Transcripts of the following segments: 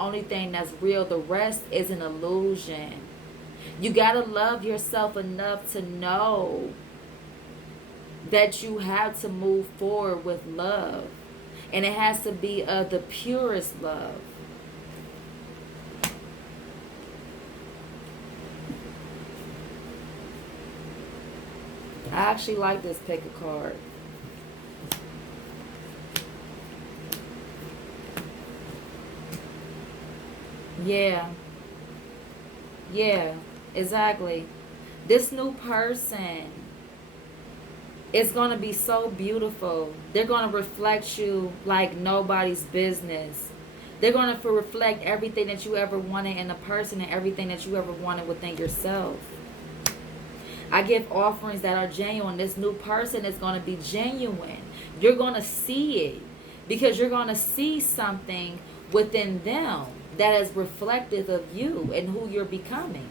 only thing that's real. The rest is an illusion. You got to love yourself enough to know that you have to move forward with love. And it has to be of the purest love. I actually like this pick a card. Yeah. Yeah. Exactly. This new person is going to be so beautiful. They're going to reflect you like nobody's business. They're going to reflect everything that you ever wanted in a person and everything that you ever wanted within yourself. I give offerings that are genuine. This new person is going to be genuine. You're going to see it because you're going to see something within them that is reflective of you and who you're becoming.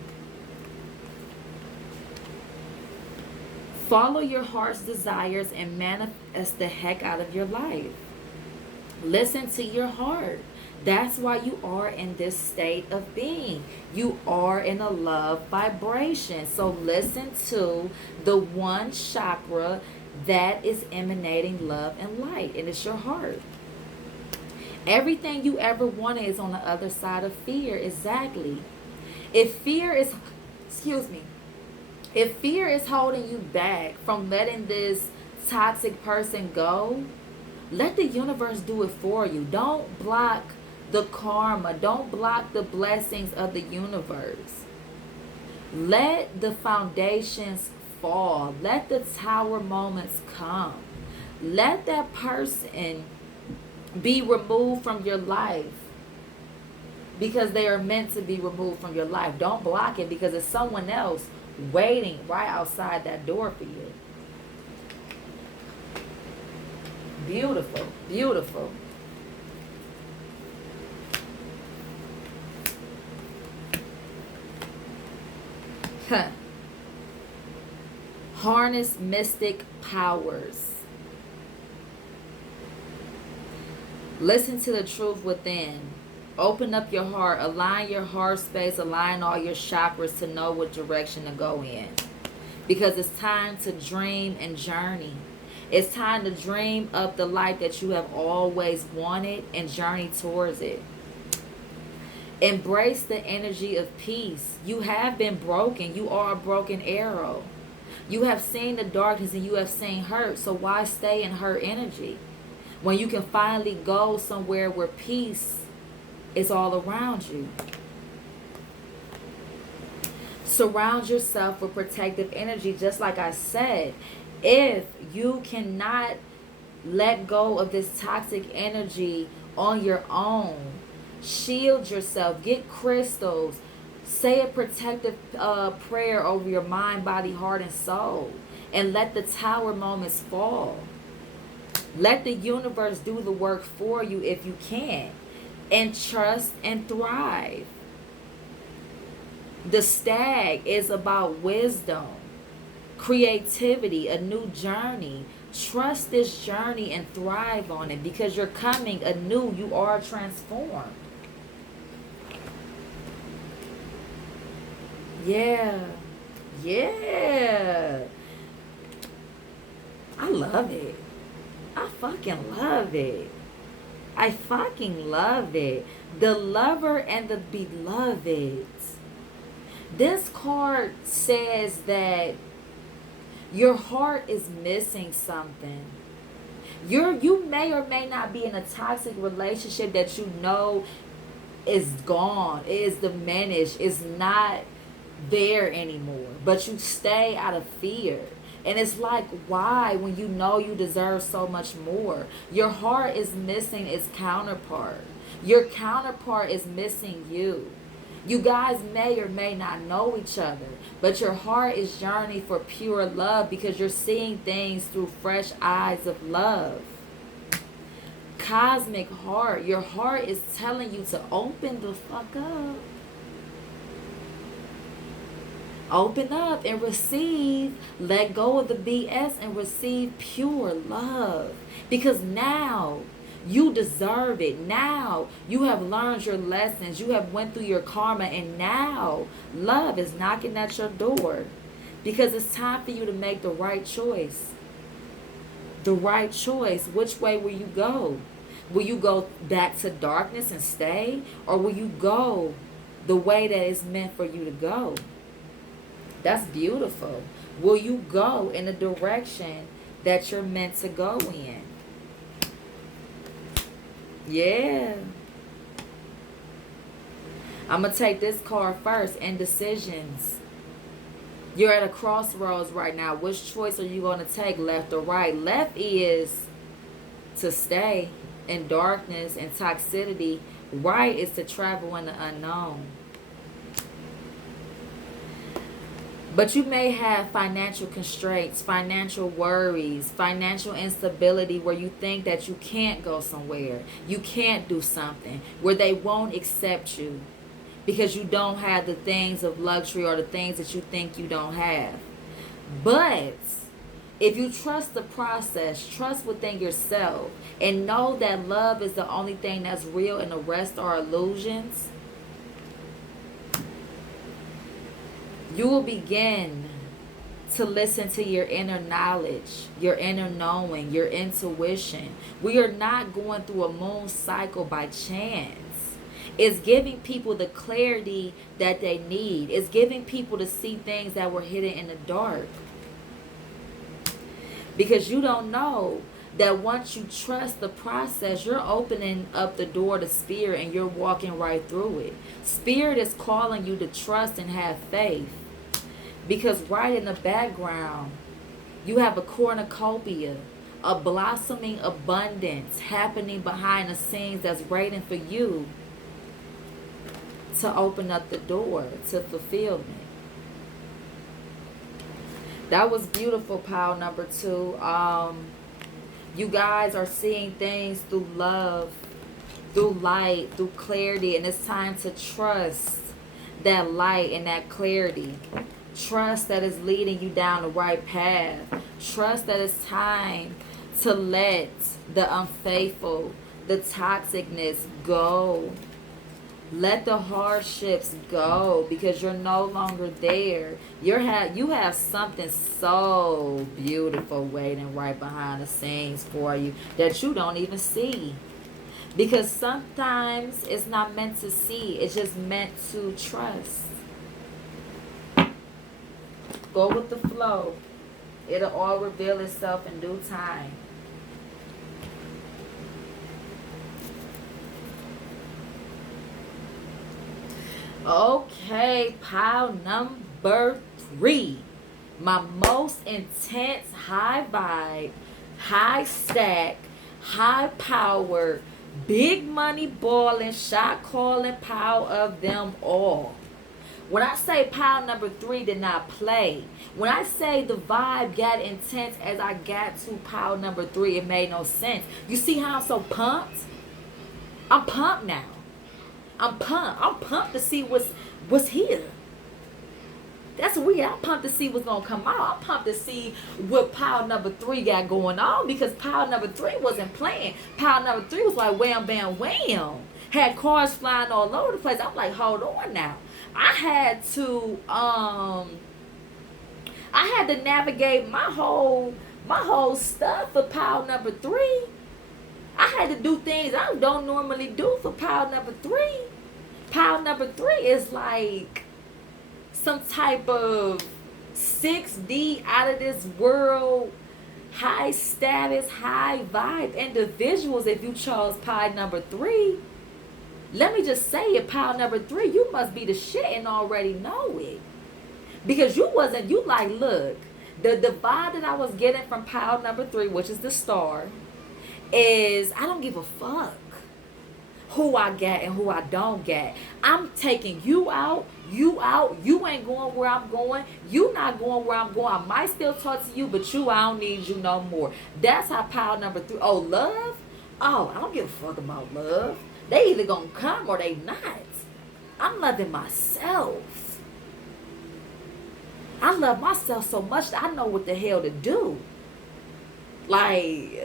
Follow your heart's desires and manifest the heck out of your life. Listen to your heart. That's why you are in this state of being. You are in a love vibration. So listen to the one chakra that is emanating love and light, and it's your heart. Everything you ever wanted is on the other side of fear. Exactly. If fear is, excuse me, if fear is holding you back from letting this toxic person go, let the universe do it for you. Don't block the karma. Don't block the blessings of the universe. Let the foundations fall. Let the tower moments come. Let that person be removed from your life because they are meant to be removed from your life. Don't block it because it's someone else waiting right outside that door for you. Beautiful, beautiful. Huh. Harness mystic powers. Listen to the truth within. Open up your heart. Align your heart space. Align all your chakras to know what direction to go in. Because it's time to dream and journey. It's time to dream of the life that you have always wanted and journey towards it. Embrace the energy of peace. You have been broken. You are a broken arrow. You have seen the darkness and you have seen hurt. So why stay in hurt energy when you can finally go somewhere where peace is all around you? Surround yourself with protective energy. Just like I said, if you cannot let go of this toxic energy on your own, shield yourself. Get crystals. Say a protective prayer over your mind, body, heart, and soul. And let the tower moments fall. Let the universe do the work for you if you can. And trust and thrive. The stag is about wisdom, creativity, a new journey. Trust this journey and thrive on it because you're coming anew. You are transformed. Yeah. Yeah. I love it. I fucking love it. I fucking love it. The lover and the beloved. This card says that your heart is missing something. You may or may not be in a toxic relationship that you know is gone, is diminished, is not there anymore. But you stay out of fear. And it's like, why when you know you deserve so much more? Your heart is missing its counterpart. Your counterpart is missing you. You guys may or may not know each other, but your heart is yearning for pure love because you're seeing things through fresh eyes of love. Cosmic heart. Your heart is telling you to open the fuck up. Open up and receive. Let go of the BS and receive pure love. Because now You deserve it. Now you have learned your lessons. You have went through your karma, and now love is knocking at your door, because it's time for you to make the right choice. The right choice. Which way will you go? Will you go back to darkness and stay? Or will you go the way that is meant for you to go? That's beautiful. Will you go in the direction that you're meant to go in? Yeah. I'm going to take this card first. Indecisions. You're at a crossroads right now. Which choice are you going to take, left or right? Left is to stay in darkness and toxicity. Right is to travel in the unknown. But you may have financial constraints, financial worries, financial instability, where you think that you can't go somewhere, you can't do something, where they won't accept you because you don't have the things of luxury or the things that you think you don't have. But if you trust the process, trust within yourself, and know that love is the only thing that's real and the rest are illusions, you will begin to listen to your inner knowledge, your inner knowing, your intuition. We are not going through a moon cycle by chance. It's giving people the clarity that they need. It's giving people to see things that were hidden in the dark. Because you don't know that once you trust the process, you're opening up the door to spirit and you're walking right through it. Spirit is calling you to trust and have faith. Because right in the background, you have a cornucopia, a blossoming abundance happening behind the scenes that's waiting for you to open up the door to fulfillment. That was beautiful, pile number 2. You guys are seeing things through love, through light, through clarity, and it's time to trust that light and that clarity. Trust that is leading you down the right path. Trust that it's time to let the unfaithful, the toxicness go. Let the hardships go, because you're no longer there. You have something so beautiful waiting right behind the scenes for you that you don't even see. Because sometimes it's not meant to see. It's just meant to trust. Go with the flow. It'll all reveal itself in due time. Okay, pile number 3. My most intense, high vibe, high stack, high power, big money balling, shot calling pile of them all. When I say pile number 3 did not play, when I say the vibe got intense as I got to pile number 3, it made no sense. You see how I'm so pumped? I'm pumped now. I'm pumped. I'm pumped to see what's here. That's weird. I'm pumped to see what's going to come out. I'm pumped to see what pile number 3 got going on, because pile number 3 wasn't playing. Pile number 3 was like wham, bam, wham. Had cars flying all over the place. I'm like, hold on now. I had to navigate my whole stuff for pile number 3. I had to do things I don't normally do for pile number 3. Pile number 3 is like some type of 6D out of this world, high status, high vibe individuals. If you chose pile number 3, let me just say it, pile number 3, you must be the shit and already know it. Because you like, look, the vibe that I was getting from pile number 3, which is the star, is I don't give a fuck who I get and who I don't get. I'm taking you out, you ain't going where I'm going, you not going where I'm going. I might still talk to you, but I don't need you no more. That's how pile number 3. Oh, love? Oh, I don't give a fuck about love. They either gonna come or they not. I'm loving myself. I love myself so much that I know what the hell to do. Like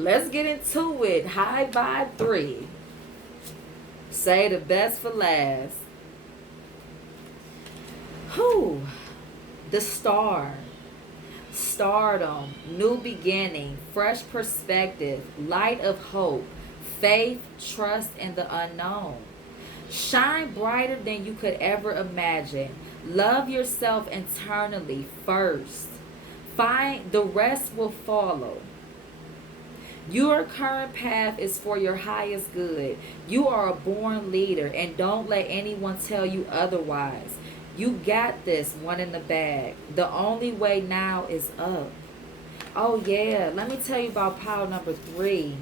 Let's get into it. High vibe 3. Say the best for last. Whew. The star. Stardom. New beginning. Fresh perspective. Light of hope. Faith, trust, and the unknown. Shine brighter than you could ever imagine. Love yourself internally first. Find the rest will follow. Your current path is for your highest good. You are a born leader, and don't let anyone tell you otherwise. You got this one in the bag. The only way now is up. Oh, yeah. Let me tell you about pile number 3.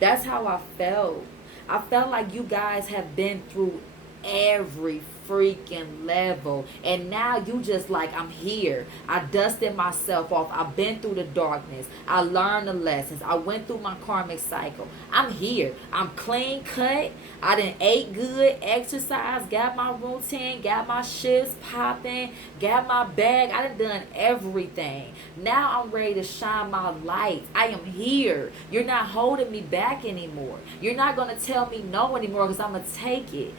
That's how I felt. I felt like you guys have been through every freaking level, and now you just like, I'm here. I dusted myself off. I've been through the darkness. I learned the lessons. I went through my karmic cycle. I'm here. I'm clean cut. I done ate good, exercise, got my routine, got my shifts popping, got my bag. I done everything. Now I'm ready to shine my light. I am here. You're not holding me back anymore. You're not going to tell me no anymore, because I'm going to take it.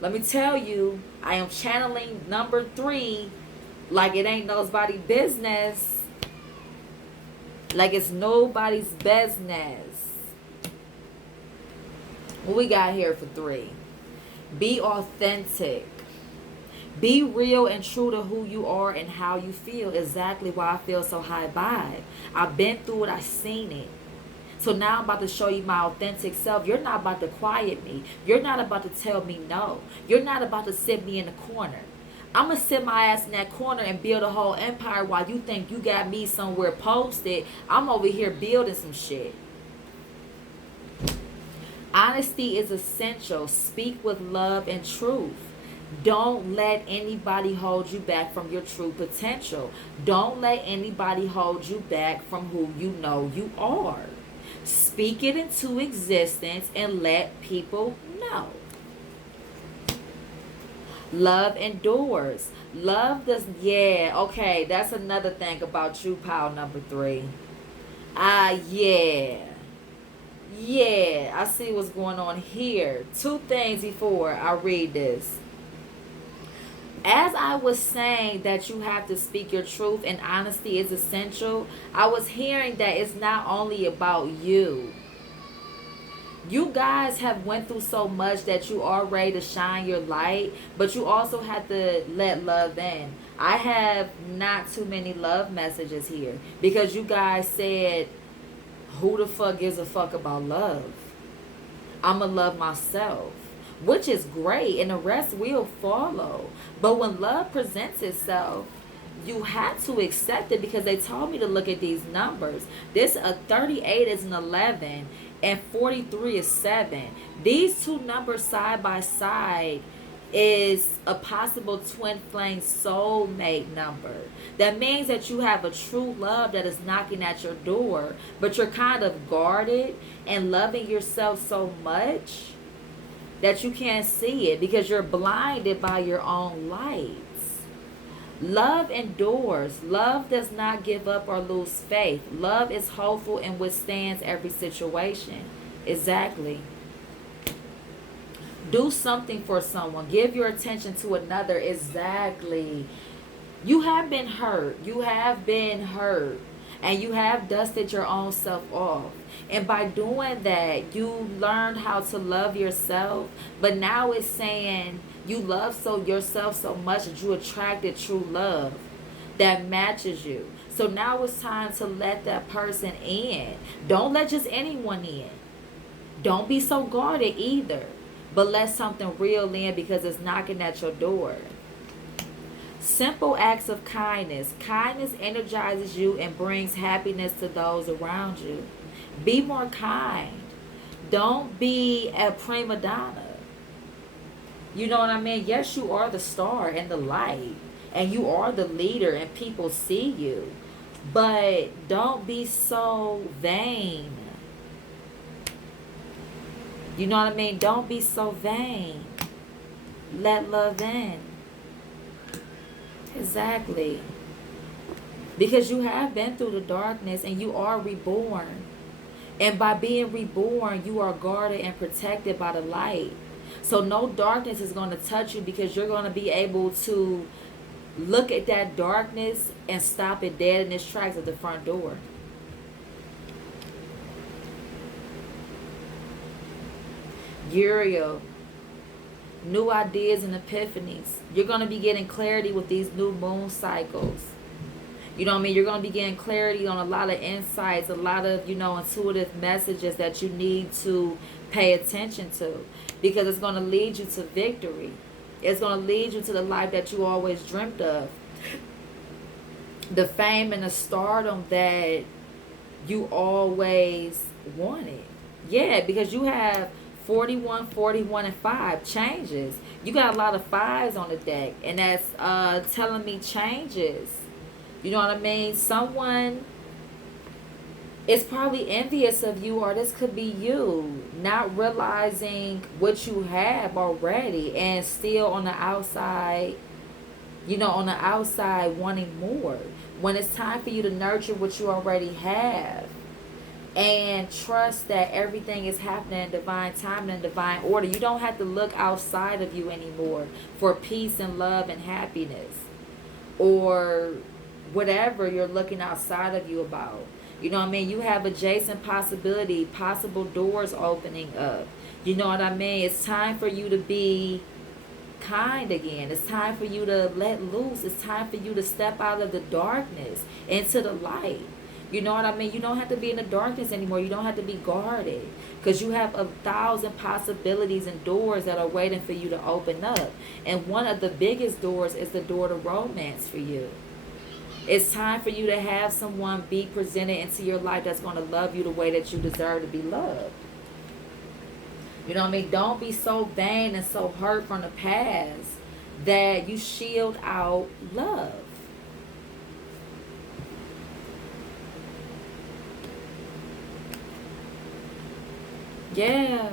Let me tell you, I am channeling number 3 like it ain't nobody's business. Like it's nobody's business. What we got here for 3? Be authentic. Be real and true to who you are and how you feel. Exactly why I feel so high vibe. I've been through it. I've seen it. So now I'm about to show you my authentic self. You're not about to quiet me. You're not about to tell me no. You're not about to sit me in the corner. I'm going to sit my ass in that corner and build a whole empire while you think you got me somewhere posted. I'm over here building some shit. Honesty is essential. Speak with love and truth. Don't let anybody hold you back from your true potential. Don't let anybody hold you back from who you know you are. Speak it into existence and let people know. Love endures. Love does, yeah, okay, that's another thing about you, pile number 3. Yeah. Yeah, I see what's going on here. 2 things before I read this. As I was saying that you have to speak your truth and honesty is essential, I was hearing that it's not only about you. You guys have went through so much that you are ready to shine your light, but you also have to let love in. I have not too many love messages here because you guys said, who the fuck gives a fuck about love? I'ma love myself, which is great, and the rest will follow. But when love presents itself, you have to accept it, because they told me to look at these numbers. This a 38 is an 11 and 43 is 7. These 2 numbers side by side is a possible twin flame soulmate number. That means that you have a true love that is knocking at your door, but you're kind of guarded and loving yourself so much that you can't see it because you're blinded by your own lights. Love endures. Love does not give up or lose faith. Love is hopeful and withstands every situation. Exactly. Do something for someone. Give your attention to another. Exactly. You have been hurt. You have been hurt. And you have dusted your own self off. And by doing that, you learned how to love yourself. But now it's saying you love yourself so much that you attracted true love that matches you. So now it's time to let that person in. Don't let just anyone in. Don't be so guarded either. But let something real in, because it's knocking at your door. Simple acts of kindness. Kindness energizes you and brings happiness to those around you. Be more kind. Don't be a prima donna. You know what I mean? Yes, you are the star and the light. And you are the leader and people see you. But don't be so vain. You know what I mean? Don't be so vain. Let love in. Exactly. Because you have been through the darkness and you are reborn. And by being reborn, you are guarded and protected by the light. So no darkness is going to touch you, because you're going to be able to look at that darkness and stop it dead in its tracks at the front door. Uriel, new ideas and epiphanies. You're going to be getting clarity with these new moon cycles. You know what I mean? You're going to be getting clarity on a lot of insights, a lot of, intuitive messages that you need to pay attention to, because it's going to lead you to victory. It's going to lead you to the life that you always dreamt of. The fame and the stardom that you always wanted. Yeah, because you have 41, 41, and 5 changes. You got a lot of fives on the deck, and that's telling me changes. You know what I mean? Someone is probably envious of you, or this could be you not realizing what you have already and still on the outside, wanting more. When it's time for you to nurture what you already have and trust that everything is happening in divine time and divine order. You don't have to look outside of you anymore for peace and love and happiness, or whatever you're looking outside of you about. You know what I mean? You have adjacent possibility, possible doors opening up. You know what I mean? It's time for you to be kind again. It's time for you to let loose. It's time for you to step out of the darkness into the light. You know what I mean? You don't have to be in the darkness anymore. You don't have to be guarded, because you have 1,000 possibilities and doors that are waiting for you to open up. And one of the biggest doors is the door to romance for you. It's time for you to have someone be presented into your life that's going to love you the way that you deserve to be loved. You know what I mean? Don't be so vain and so hurt from the past that you shield out love. Yeah.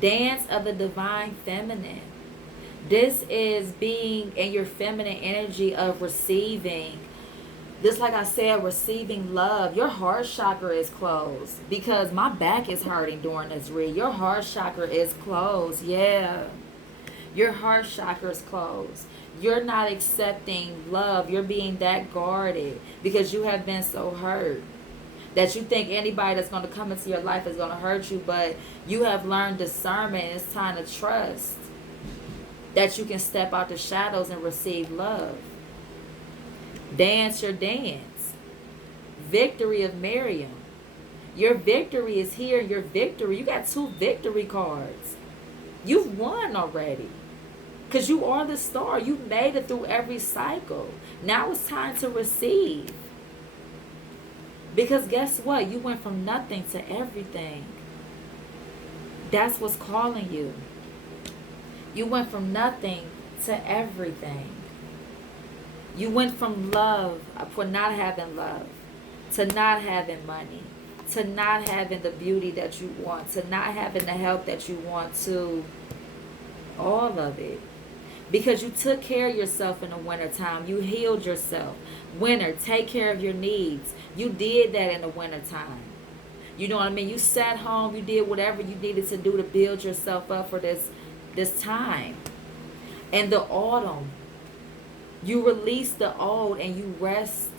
Dance of the divine feminine. This is being in your feminine energy of receiving. Just like I said, receiving love. Your heart chakra is closed, because my back is hurting during this read. Your heart chakra is closed. Yeah. Your heart chakra is closed. You're not accepting love. You're being that guarded because you have been so hurt that you think anybody that's going to come into your life is going to hurt you. But you have learned discernment, and it's time to trust that you can step out the shadows and receive love. Dance your dance. Victory of Miriam. Your victory is here. Your victory. You got 2 victory cards. You've won already, because you are the star. You made it through every cycle. Now it's time to receive. Because guess what? You went from nothing to everything. That's what's calling you. You went from nothing to everything. You went from love, for not having love, to not having money, to not having the beauty that you want, to not having the health that you want, to all of it. Because you took care of yourself in the wintertime. You healed yourself. Winter, take care of your needs. You did that in the wintertime. You know what I mean? You sat home. You did whatever you needed to do to build yourself up for this time. In the autumn, you release the old and you rest.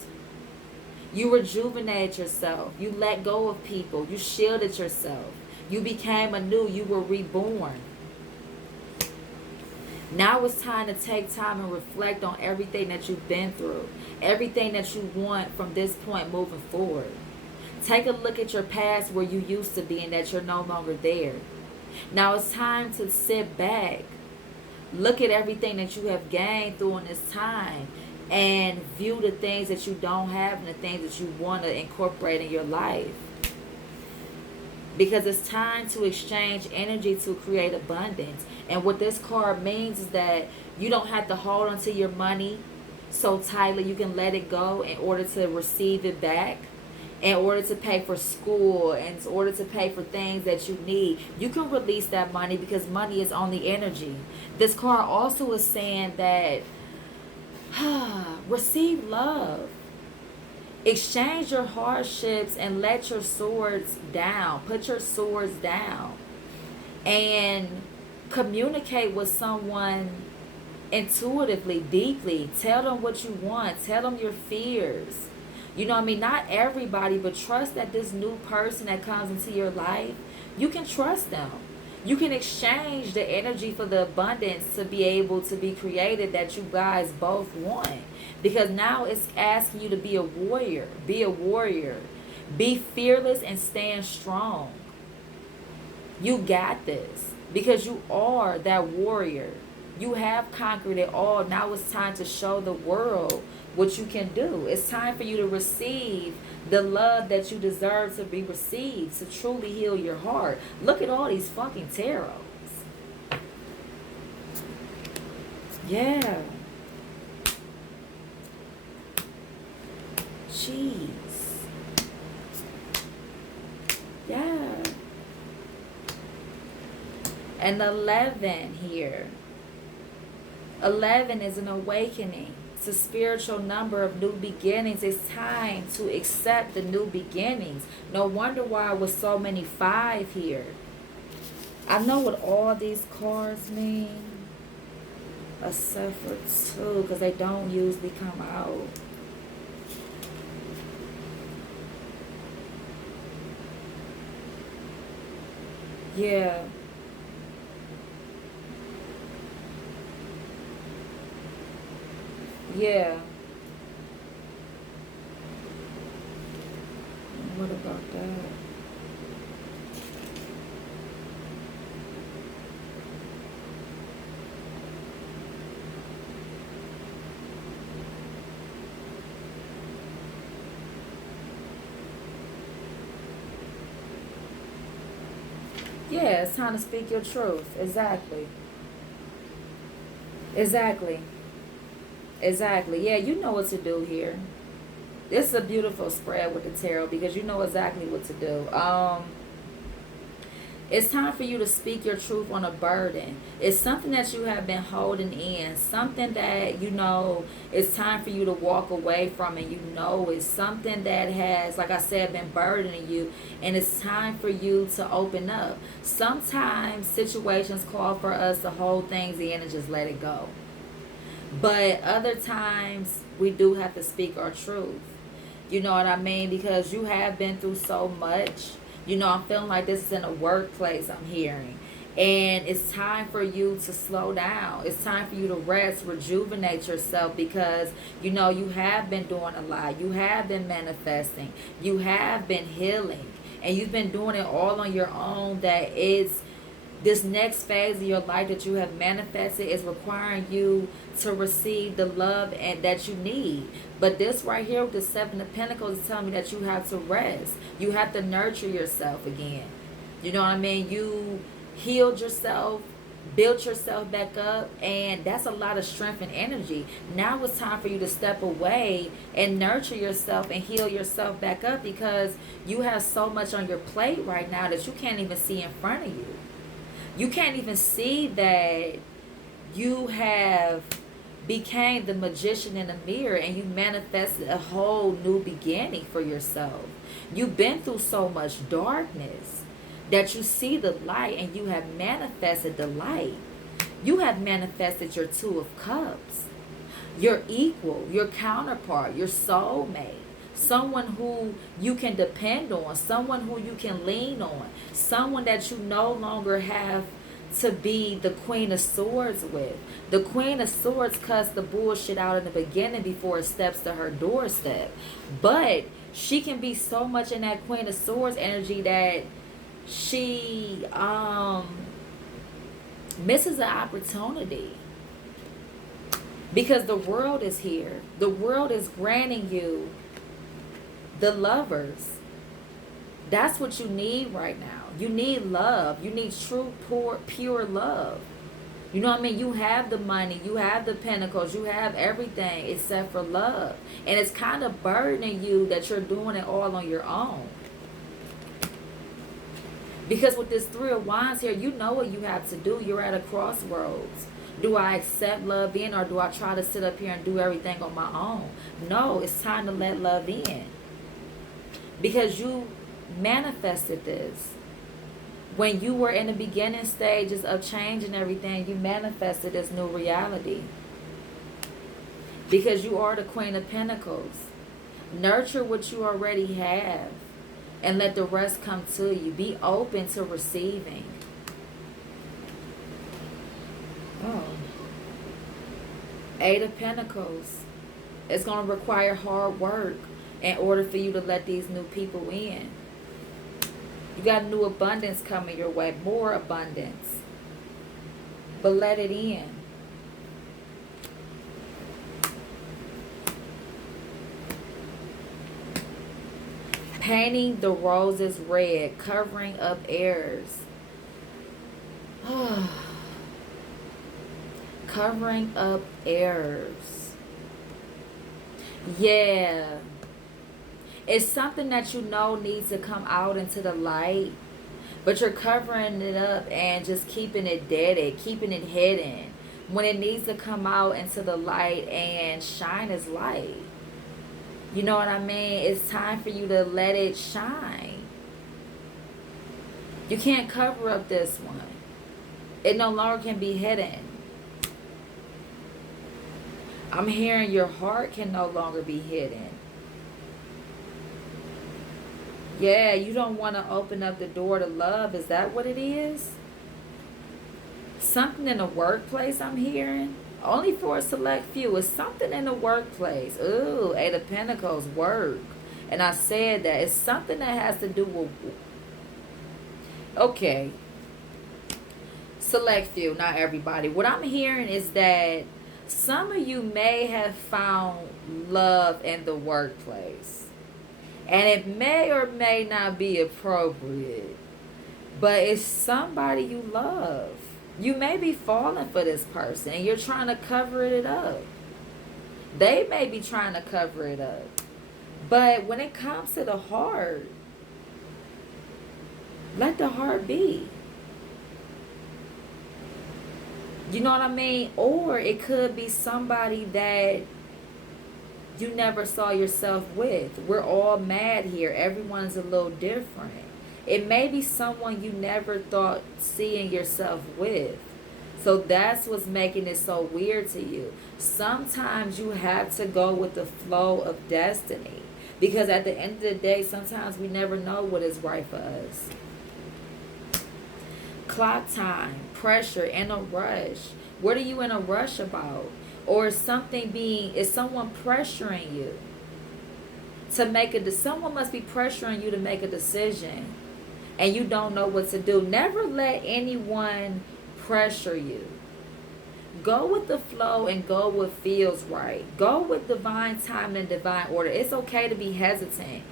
You rejuvenate yourself. You let go of people. You shielded yourself. You became anew. You were reborn. Now it's time to take time and reflect on everything that you've been through. Everything that you want from this point moving forward. Take a look at your past, where you used to be and that you're no longer there. Now it's time to sit back. Look at everything that you have gained during this time and view the things that you don't have and the things that you want to incorporate in your life. Because it's time to exchange energy to create abundance. And what this card means is that you don't have to hold onto your money so tightly. You can let it go in order to receive it back, in order to pay for school, and in order to pay for things that you need. You can release that money, because money is only energy. This card also is saying that Receive love. Exchange your hardships and let your swords down. Put your swords down. And communicate with someone intuitively, deeply. Tell them what you want. Tell them your fears. You know what I mean? Not everybody, but trust that this new person that comes into your life, you can trust them. You can exchange the energy for the abundance to be able to be created that you guys both want. Because now it's asking you to be a warrior. Be a warrior. Be fearless and stand strong. You got this. Because you are that warrior. You have conquered it all. Now it's time to show the world what you can do. It's time for you to receive the love that you deserve to be received, to truly heal your heart. Look at all these fucking tarots. Yeah. Jeez. Yeah. And 11 here. 11 is an awakening. It's a spiritual number of new beginnings. It's time to accept the new beginnings. No wonder why with so many 5 here. I know what all these cards mean. Except for 2, because they don't usually come out. Yeah. Yeah. What about that? Yeah, it's time to speak your truth. Exactly. Exactly. Exactly. Yeah, you know what to do here. It's a beautiful spread with the tarot because you know exactly what to do. It's time for you to speak your truth on a burden. It's something that you have been holding in, something that you know it's time for you to walk away from, and you know it's something that has, like I said, been burdening you, and it's time for you to open up. Sometimes situations call for us to hold things in and just let it go. But other times we do have to speak our truth. You know what I mean? Because you have been through so much. You know, I'm feeling like this is in a workplace, I'm hearing. And it's time for you to slow down. It's time for you to rest, rejuvenate yourself because, you know, you have been doing a lot. You have been manifesting. You have been healing. And you've been doing it all on your own. That is this next phase of your life that you have manifested is requiring you to receive the love and that you need. But this right here with the 7 of Pentacles is telling me that you have to rest. You have to nurture yourself again. You know what I mean? You healed yourself, built yourself back up, and that's a lot of strength and energy. Now it's time for you to step away and nurture yourself and heal yourself back up because you have so much on your plate right now that you can't even see in front of you. You can't even see that you have became the magician in the mirror and you manifested a whole new beginning for yourself. You've been through so much darkness that you see the light and you have manifested the light. You have manifested your 2 of Cups, your equal, your counterpart, your soulmate. Someone who you can depend on, someone who you can lean on, someone that you no longer have to be the Queen of Swords with. The Queen of Swords cuts the bullshit out in the beginning before it steps to her doorstep. But she can be so much in that Queen of Swords energy that she misses an opportunity. Because the world is here. The world is granting you the lovers. That's what you need right now. You need love. You need true, pure love. You know what I mean? You have the money. You have the pentacles. You have everything except for love. And it's kind of burdening you that you're doing it all on your own. Because with this Three of Wands here, you know what you have to do. You're at a crossroads. Do I accept love in, or do I try to sit up here and do everything on my own? No, it's time to let love in. Because you manifested this. When you were in the beginning stages of changing everything, you manifested this new reality. Because you are the Queen of Pentacles. Nurture what you already have and let the rest come to you. Be open to receiving. Oh. Eight of Pentacles. It's going to require hard work in order for you to let these new people in. You got new abundance coming your way. More abundance. But let it in. Painting the roses red. Covering up errors. Covering up errors. Yeah. It's something that you know needs to come out into the light, but you're covering it up and just keeping it deaded, keeping it hidden, when it needs to come out into the light and shine its light. You know what I mean? It's time for you to let it shine. You can't cover up this one. It no longer can be hidden. I'm hearing your heart can no longer be hidden. Yeah, you don't want to open up the door to love. Is that what it is? Something in the workplace I'm hearing. Only for a select few. It's something in the workplace. Ooh, Eight of Pentacles, work. And I said that. It's something that has to do with... Okay. Select few, not everybody. What I'm hearing is that some of you may have found love in the workplace. And it may or may not be appropriate. But it's somebody you love. You may be falling for this person and you're trying to cover it up. They may be trying to cover it up. But when it comes to the heart, let the heart be. You know what I mean? Or it could be somebody that you never saw yourself with. We're all mad here. Everyone's a little different. It may be someone you never thought seeing yourself with. So that's what's making it so weird to you. Sometimes you have to go with the flow of destiny. Because at the end of the day, sometimes we never know what is right for us. Clock time, pressure, in a rush. What are you in a rush about? Or is someone pressuring you to make someone must be pressuring you to make a decision and you don't know what to do. Never let anyone pressure you. Go with the flow and go what feels right. Go with divine time and divine order. It's okay to be hesitant.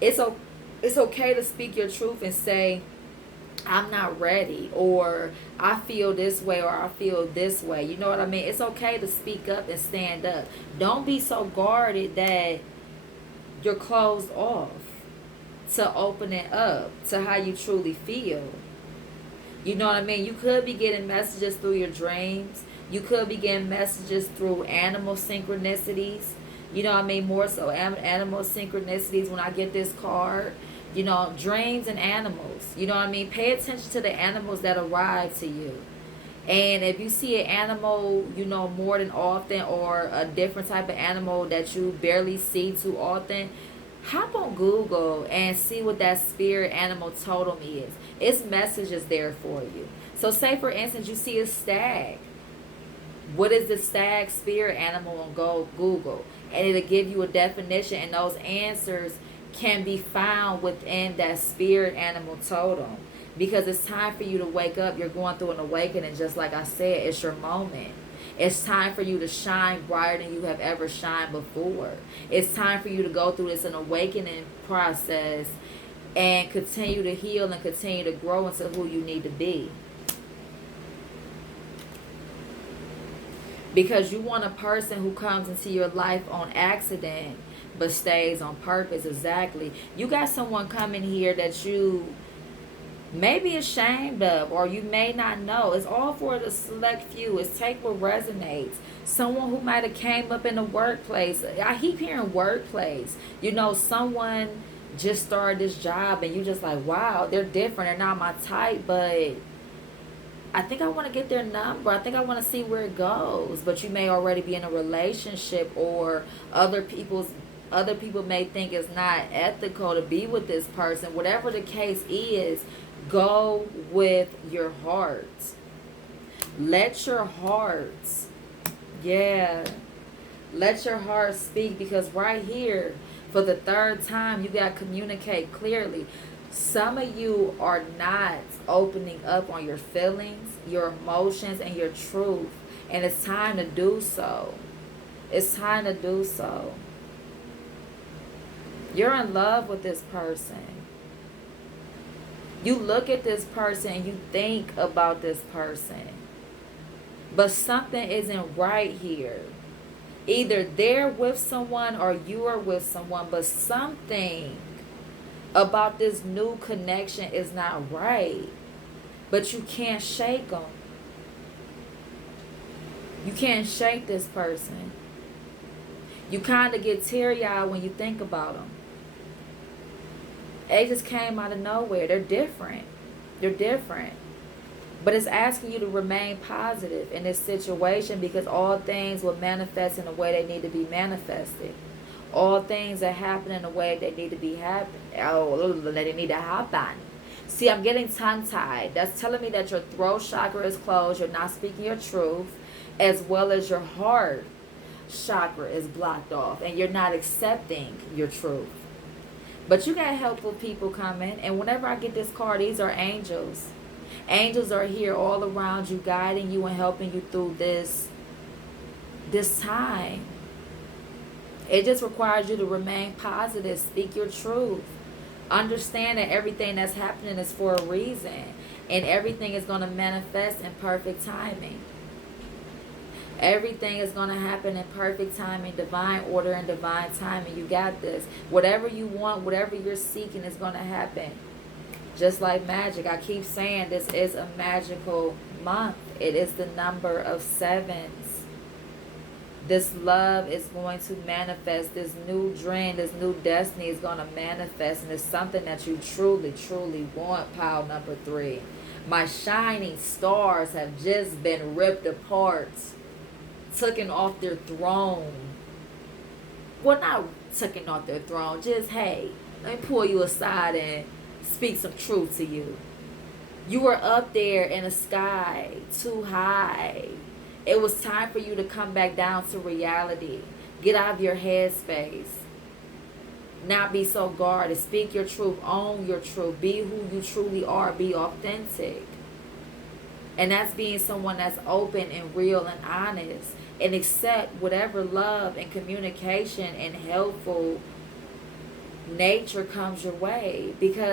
It's okay to speak your truth and say, I'm not ready, or I feel this way, or I feel this way. You know what I mean? It's okay to speak up and stand up. Don't be so guarded that you're closed off to open it up to how you truly feel. You know what I mean? You could be getting messages through your dreams. You could be getting messages through animal synchronicities. You know what I mean? More so animal synchronicities when I get this card. You know, dreams and animals. You know what I mean? Pay attention to the animals that arrive to you. And if you see an animal, you know, more than often, or a different type of animal that you barely see too often, hop on Google and see what that spirit animal totem is. Its messages there for you. So say, for instance, you see a stag. What is the stag spirit animal on Google? And it'll give you a definition, and those answers can be found within that spirit animal totem. Because it's time for you to wake up. You're going through an awakening. Just like I said, it's your moment. It's time for you to shine brighter than you have ever shined before. It's time for you to go through this an awakening process and continue to heal and continue to grow into who you need to be. Because you want a person who comes into your life on accident but stays on purpose. Exactly. You got someone coming here that you may be ashamed of, or you may not know. It's all for the select few. It's take what resonates. Someone who might have came up in the workplace. I keep hearing workplace. You know, someone just started this job and you just like, wow, they're different. They're not my type, but I think I want to get their number. I think I want to see where it goes. But you may already be in a relationship, or other people's other people may think it's not ethical to be with this person. Whatever the case is, go with your heart. Let your heart, yeah, let your heart speak, because right here, for the third time, you got to communicate clearly. Some of you are not opening up on your feelings, your emotions, and your truth. And it's time to do so. It's time to do so. You're in love with this person. You look at this person and you think about this person. But something isn't right here. Either they're with someone or you are with someone, but something about this new connection is not right. But you can't shake them. You can't shake this person. You kind of get teary-eyed when you think about them. They just came out of nowhere. They're different. They're different. But it's asking you to remain positive in this situation, because all things will manifest in the way they need to be manifested. All things are happening in the way they need to be happen. Oh, they need to happen. See, I'm getting tongue-tied. That's telling me that your throat chakra is closed. You're not speaking your truth, as well as your heart chakra is blocked off, and you're not accepting your truth. But you got helpful people coming, and whenever I get this card, these are angels. Angels are here all around you, guiding you and helping you through this time. It just requires you to remain positive, speak your truth. Understand that everything that's happening is for a reason, and everything is going to manifest in perfect timing. Everything is going to happen in perfect timing, divine order and divine timing. You got this. Whatever you want, whatever you're seeking is going to happen. Just like magic. I keep saying this is a magical month. It is the number of sevens. This love is going to manifest. This new dream, this new destiny is going to manifest. And it's something that you truly, truly want, pile number 3. My shining stars have just been ripped apart, taken off their throne. Well, not taken off their throne. Just, hey, let me pull you aside and speak some truth to you. You were up there in the sky, too high. It was time for you to come back down to reality. Get out of your headspace. Not be so guarded. Speak your truth. Own your truth. Be who you truly are. Be authentic. And that's being someone that's open and real and honest. And accept whatever love and communication and helpful nature comes your way. Because